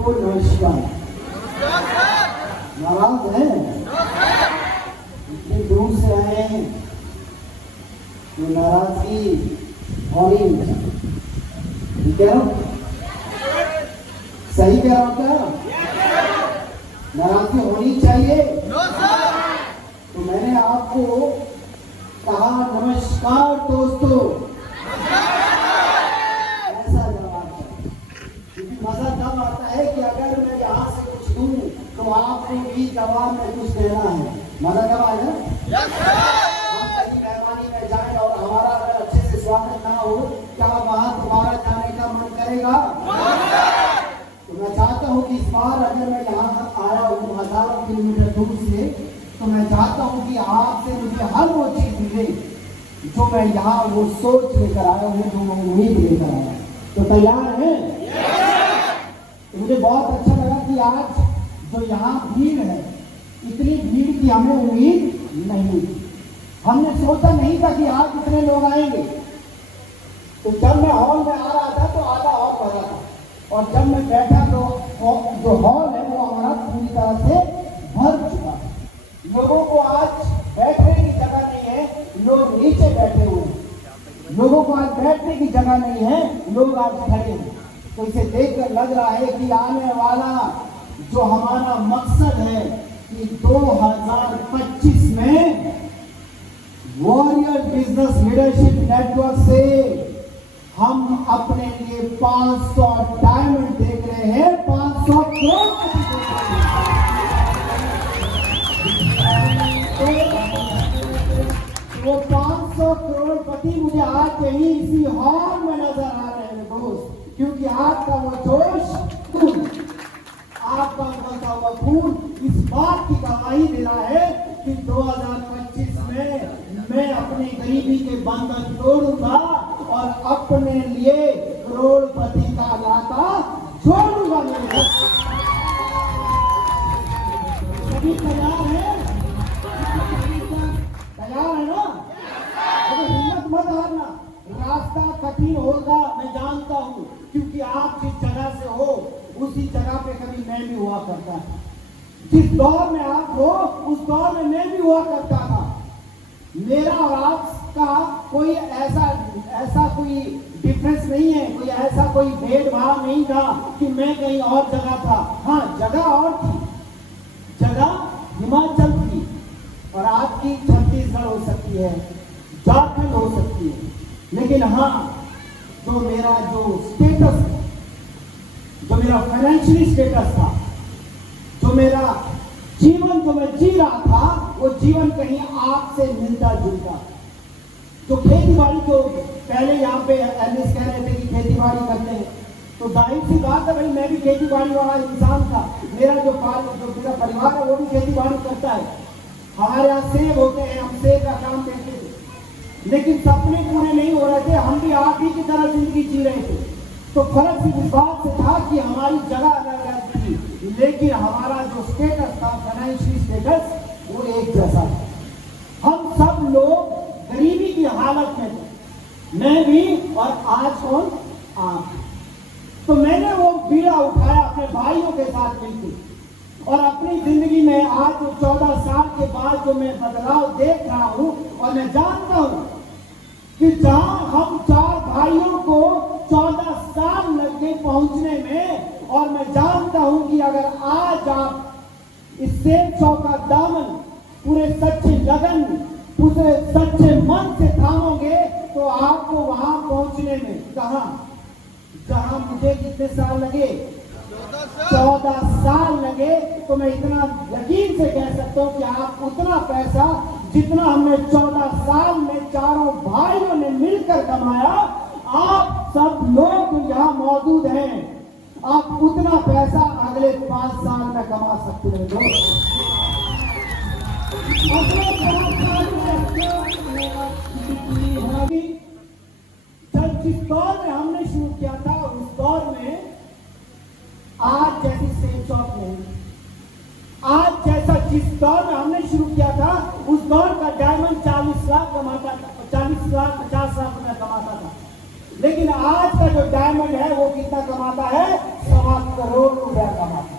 को नमस्कार। नाराज है, इतनी दूर से आए हैं तो नाराजगी होनी नहीं। कह रहा हूँ, सही कह रहा हूँ क्या? नाराजगी होनी चाहिए। तो मैंने आपको कहा नमस्कार दोस्तों, ऐसा जवाब चाहिए। क्योंकि मजा तब आता है कि अगर मैं यहाँ से कुछ दूं तो आपको भी जवाब में कुछ देना है। मजा कब आएगा? हम कहीं मेहमानी में जाए और हमारा अगर अच्छे से स्वागत ना हो, क्या वहां दोबारा जाने का मन करेगा? तो मैं चाहता हूँ कि इस बार अगर मैं यहाँ आया हूँ 1000 किलोमीटर दूर से, तो मैं चाहता हूँ कि आपसे मुझे हर वो चीज मिले जो मैं यहाँ वो सोच लेकर आया हूँ, जो मैं उम्मीद लेकर आया। तो तैयार है? तो मुझे बहुत अच्छा लगा कि आज जो यहाँ भीड़ है, इतनी भीड़ की हमें उम्मीद नहीं थी। हमने सोचा नहीं था कि आज इतने लोग आएंगे। तो जब मैं हॉल में आ रहा था तो आधा हॉल भरा था, और जब मैं बैठा तो जो हॉल है वो हमारा पूरी तरह से भर चुका है। लोगों को आज बैठने की जगह नहीं है, लोग नीचे बैठे हुए हैं। लोगों को आज बैठने की जगह नहीं है, लोग आज खड़े हैं। तो इसे देखकर लग रहा है कि आने वाला जो हमारा मकसद है कि 2025 में वॉरियर बिजनेस लीडरशिप नेटवर्क से हम अपने लिए 500 डायमंड देख रहे हैं, 500 करोड़। वो 500 करोड़पति मुझे आज यही इसी हॉल में नजर आ रहे हैं दोस्त, क्योंकि आपका वो जोश, आपका उगलता हुआ खून इस बात की गवाही दे रहा है कि 2025 में मैं अपनी गरीबी के बंधन तोड़ूंगा और अपने लिए करोड़पति का नाता जोड़ूंगा। सभी तैयार है? तैयार है ना? अगर हिम्मत मत हारना। रास्ता कठिन होगा, मैं जानता हूँ, क्योंकि आप जिस जगह से हो उसी जगह पे कभी मैं भी हुआ करता था। जिस दौर में आप हो उस दौर में मैं भी हुआ करता था। मेरा और आपका कोई ऐसा कोई डिफरेंस नहीं है, कोई ऐसा कोई भेदभाव नहीं था कि मैं कहीं और जगह था। हाँ, जगह और थी, जगह हिमाचल थी और आपकी छत्तीसगढ़ हो सकती है, झारखंड हो सकती है, लेकिन हाँ, जो मेरा जो स्टेटस, जो मेरा फाइनेंशियली स्टेटस था, जो मेरा जीवन जो मैं जी रहा था, वो जीवन कहीं आपसे मिलता जुलता। तो खेती बाड़ी, जो पहले यहाँ पे एलिस कह रहे थे कि खेती बाड़ी करते हैं, तो जाहिर सी बात है भाई, मैं भी खेती बाड़ी वाला इंसान था। मेरा जो मेरा परिवार है वो भी खेती बाड़ी करता है। हमारे यहाँ सेब होते हैं, हम सेब का काम करते थे, लेकिन सपने पूरे नहीं हो रहे थे। हम भी आप ही की तरह जिंदगी जी रहे थे। तो फर्क सिर्फ इस बात से था कि हमारी जगह अलग अलग थी, लेकिन हमारा जो स्टेटस था, फाइनेंशियल स्टेटस, वो एक जैसा था। हम सब लोग गरीबी की हालत में थे, मैं भी और आज कौन? आप। तो मैंने वो बीड़ा उठाया अपने भाइयों के साथ मिलकर, और अपनी जिंदगी में आज 14 साल के बाद जो मैं बदलाव देख रहा हूं, और मैं जानता हूं कि जहां हम 4 भाइयों को 14 साल लग गए पहुंचने में, और मैं जानता हूं कि अगर आज आप इस सेब चौका दामन पूरे सच्चे लगन, पूरे सच्चे मन से थामोगे, तो आपको वहां पहुंचने में, कहां? जहां मुझे कितने साल लगे? 14 साल लगे। तो मैं इतना यकीन से कह सकता हूं कि आप उतना पैसा जितना हमने 14 साल में चारों भाइयों ने मिलकर कमाया, आप सब लोग यहाँ मौजूद हैं, आप उतना पैसा अगले 5 साल में कमा सकते हैं दोस्त। जब जिस दौर में हमने शुरू किया था, उस दौर में आज जैसी सेब शॉप नहीं। आज जैसा जिस दौर में हमने शुरू किया था, उस दौर का डायमंड 40 लाख कमाता था, 40 लाख 50 लाख रुपया कमाता था। लेकिन आज का जो डायमंड है वो कितना कमाता है? 1.25 करोड़ रुपया कमाता है।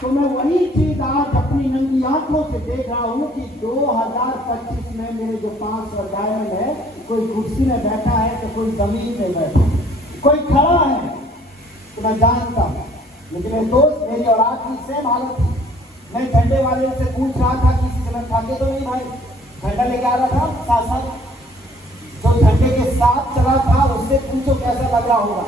तो मैं वही चीज आज अपनी नंगी आंखों से देख रहा हूँ कि 2025 में मेरे जो 500 डायमंड है, कोई कुर्सी में बैठा है तो कोई जमीन में बैठा है, कोई खड़ा है, तो मैं जानता हूँ। लेकिन मेरे दोस्त, मेरी और आपकी सेम हालत थी। मैं झंडे वाले से पूछ रहा था किसी समय खाते तो नहीं भाई, झंडा लेके आ रहा था साथ साथ, जो झंडे के साथ चला था उससे पूछो कैसा लग रहा होगा।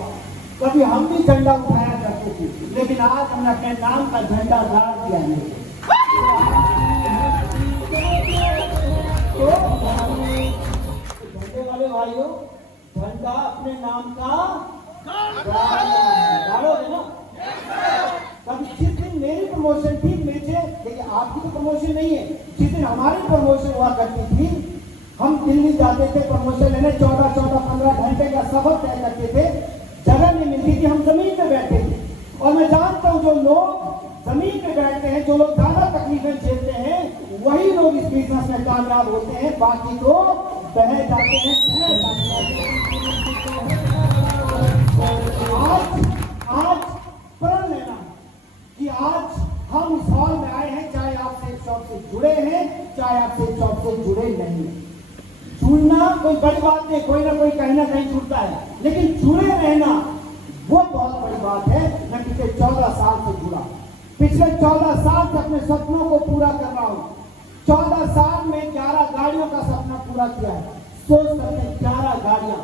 कभी हम भी झंडा उठाया करते थे, लेकिन आज हमने अपने नाम का झंडा गाड़ दिया है। तो झंडे वाले भाइयों, झंडा अपने नाम का गाड़ोगे ना। कभी जिस दिन मेरी प्रमोशन थी, मुझे देखिए आपकी तो प्रमोशन नहीं है, जिस दिन हमारी प्रमोशन हुआ करती थी, हम दिल्ली जाते थे प्रमोशन लेने, 14-15 घंटे का सफर तय करते थे, जगह नहीं मिलती थी, हम जमीन पे बैठे थे। और मैं जानता हूँ जो लोग जमीन पे बैठते हैं, जो लोग ज्यादा तकलीफें झेलते हैं, वही लोग इस बिजनेस में कामयाब होते हैं, बाकी तो बह जाते हैं। आज प्रण लेना है कि आज हम इस हॉल में आए हैं, चाहे आप सेफ शॉप से जुड़े हैं, चाहे आप सेफ शॉप से जुड़े नहीं। जुड़ना कोई बड़ी बात नहीं, कोई ना कोई कहीं ना कहीं जुड़ता है, लेकिन जुड़े रहना वो बहुत बड़ी बात है। मैं पिछले 14 साल से जुड़ा, पिछले 14 साल से अपने सपनों को पूरा कर रहा हूँ। 14 साल में 11 गाड़ियों का सपना पूरा किया है। सोच सकते हैं 11 गाड़ियां,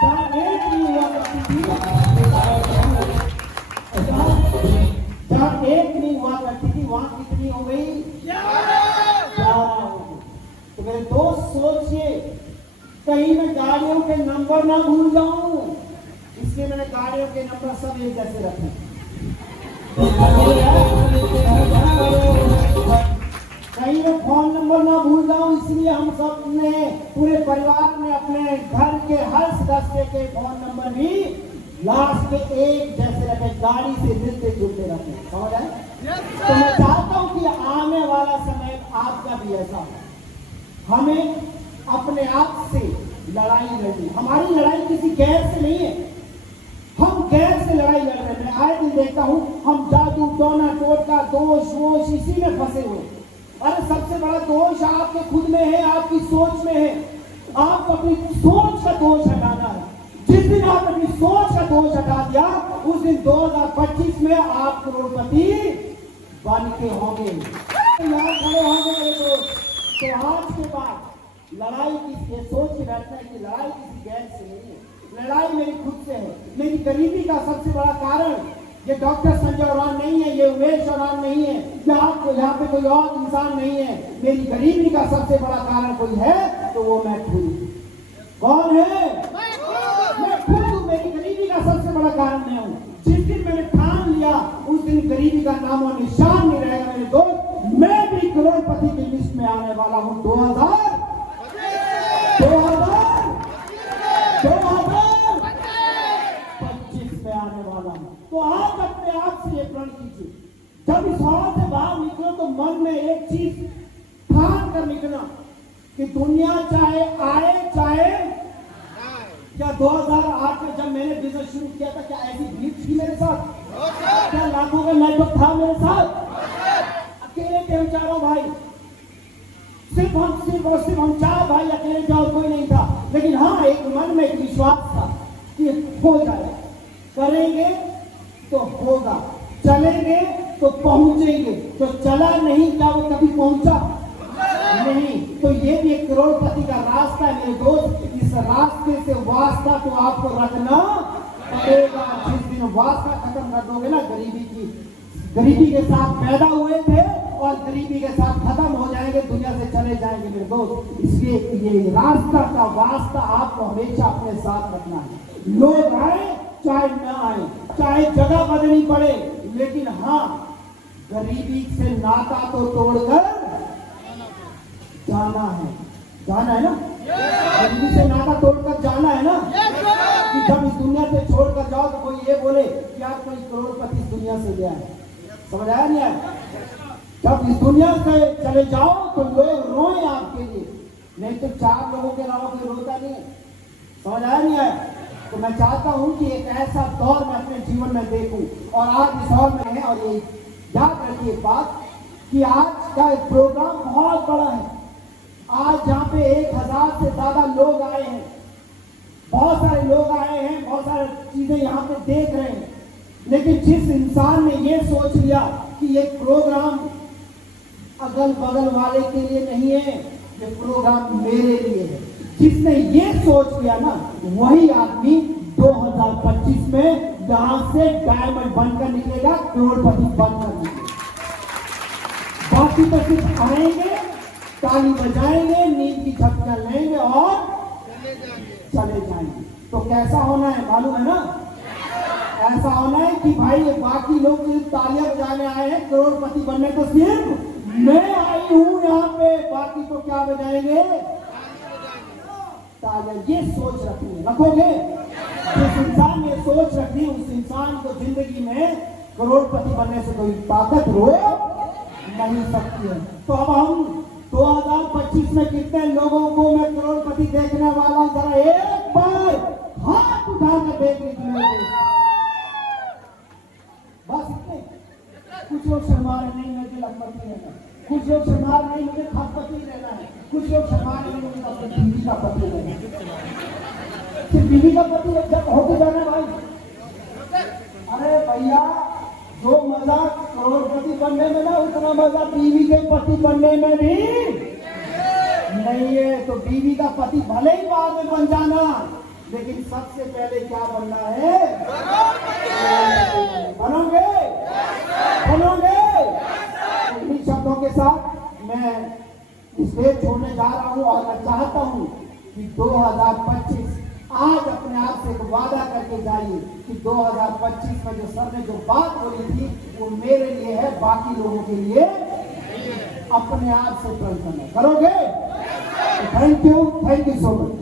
जहां एक नहीं हुआ करती थी, जहां एक नहीं हुआ करती थी, वहां कितनी हो गई? 11 हो गई। तो मेरे दोस्त सोचिए, कहीं मैं गाड़ियों के नंबर ना भूल जाऊं, इसलिए मैंने गाड़ियों के नंबर सब एक जैसे रखे। कहीं मैं फोन नंबर ना भूल जाऊं, इसलिए हम सब ने, पूरे परिवार ने अपने घर के हर सदस्य के फोन नंबर भी लास्ट में एक जैसे रखे, गाड़ी से मिलते जुलते रखे। समझ आए? तो मैं चाहता हूं कि आने वाला समय आपका भी ऐसा हो। हमें अपने आप से लड़ाई लड़नी, हमारी लड़ाई किसी गैर से नहीं है, हम गैर से लड़ाई लड़ रहे हैं। मैं आए दिन देखता हूं हम जादू टोना टोटका दोष वोष इसी में फंसे हुए। अरे सबसे बड़ा दोष आपके खुद में है, आपकी सोच में है। आपको अपनी सोच का दोष हटाना है। जिस दिन आप अपनी सोच का दोष हटा दिया, उस दिन 2025 में आप करोड़पति बन के होंगे। यहाँ खड़े होंगे मेरे दोस्त। तो आज के बाद लड़ाई किसी, सोच के बैठना है कि लड़ाई किसी गैर से नहीं है, लड़ाई मेरी खुद से है। मेरी गरीबी का सबसे बड़ा कारण ये डॉक्टर संजय उरांव नहीं है, ये उमेश उरांव नहीं है, यहाँ पे कोई और इंसान नहीं है। मेरी गरीबी का सबसे बड़ा कारण कोई है तो वो मैं खुद हूँ। कौन है? मैं खुद हूँ। मेरी गरीबी का सबसे बड़ा कारण मैं हूँ। जिस दिन मैंने ठान लिया, उस दिन गरीबी का नाम और निशान नहीं रहेगा मेरे दोस्त। मैं भी करोड़पति की लिस्ट में आने वाला हूँ 2025 में आने वाला हूँ। तो आज अपने आप से ये प्रण कीजिए, जब इस हॉल से बाहर निकलो तो मन में एक चीज ठान कर निकलना कि दुनिया चाहे आए चाहे। क्या 2008 में जब मैंने बिजनेस शुरू किया था, क्या ऐसी भीड़ थी मेरे साथ? क्या लाखों का नेटवर्क था मेरे साथ? अकेले थे हम चारों भाई, सिर्फ हम 4 भाई अकेले थे और कोई नहीं था। लेकिन हाँ, एक मन में एक विश्वास था कि हो जाएगा, करेंगे तो होगा, चलेंगे तो पहुंचेंगे। तो चला नहीं, क्या वो कभी पहुंचा नहीं? तो ये भी एक करोड़पति का रास्ता है मेरे दोस्त। इस रास्ते से वास्ता तो आपको रखना पड़ेगा। जिस दिन वास्ता खत्म कर दोगे ना, गरीबी के साथ पैदा हुए थे और गरीबी के साथ खत्म हो जाएंगे, दुनिया से चले जाएंगे मेरे दोस्त। इसलिए ये रास्ता का वास्ता आपको हमेशा अपने साथ रखना है। लोग आए चाहे न आए, चाहे जगह बदलनी पड़े, लेकिन हाँ, गरीबी से नाता तो तोड़कर जाना है ना। गरीबी से नाता तोड़कर जाना है ना। कि जब इस दुनिया से छोड़कर जाओ तो कोई ये बोले कि आप कोई करोड़पति इस दुनिया से गया है। समझ आया नहीं आया? जब इस दुनिया से चले जाओ तो लोग रोए आपके लिए, नहीं तो 4 लोगों के अलावा कोई रोता नहीं है। समझ आया नहीं आया? तो मैं चाहता हूं कि एक ऐसा दौर मैं अपने जीवन में देखूं, और आज इस दौर में है। और ये याद रखिए बात कि आज का एक प्रोग्राम बहुत बड़ा है। आज जहां पे 1000 से ज्यादा लोग आए हैं, बहुत सारे लोग आए हैं, बहुत सारी चीजें यहाँ पे देख रहे हैं। लेकिन जिस इंसान ने ये सोच लिया कि ये प्रोग्राम अगल बगल वाले के लिए नहीं है, ये प्रोग्राम मेरे लिए है, जिसने ये सोच लिया ना, वही आदमी 2025 में यहां से डायमंड बनकर निकलेगा, करोड़पति बनकर निकलेगा। बाकी तो सिर्फ आएंगे, ताली बजाएंगे, नींद की झपकियां लेंगे और चले जाएंगे। तो कैसा होना है मालूम है ना? ऐसा होना है कि भाई ये बाकी लोग सिर्फ तालियां बजाने आए हैं, करोड़पति बनने तो सिर्फ मैं आई हूं यहाँ पे, बाकी तो क्या बजाएंगे? तालियां। ये सोच रखोगे? जिस इंसान ने सोच रखी, उस इंसान को जिंदगी में करोड़पति बनने से कोई ताकत रोक नहीं सकती है। तो अब हम 2025 में कितने लोगों को मैं करोड़पति देखने वाला हूं? जरा एक बार हाथ उठाकर देख लीजिए। बस इतने। कुछ लोग शर्मा रहे, नहीं मुझे लखपति रहना है, कुछ लोग शर्मा रहे, नहीं मुझे खतपति रहना है, कुछ लोग शर्मा रहे, नहीं मुझे अपनी बीवी का पति रहना है। सिर्फ बीवी का पति जब होते जाना भाई। अरे भैया, जो मजा करोड़पति बनने में ना, उतना मजा बीवी के पति बनने में भी नहीं है। तो बीवी का पति भले ही बाद में बन जाना, लेकिन सबसे पहले क्या बनना है? बनोगे? इन्हीं शब्दों के साथ मैं स्टेज छोड़ने जा रहा हूं, और मैं चाहता हूं कि 2025 आज अपने आप से एक वादा करके जाइए कि 2025 में जो सर ने जो बात बोली थी वो मेरे लिए है, बाकी लोगों के लिए अपने आप से प्रण करना करोगे? Thank you so much.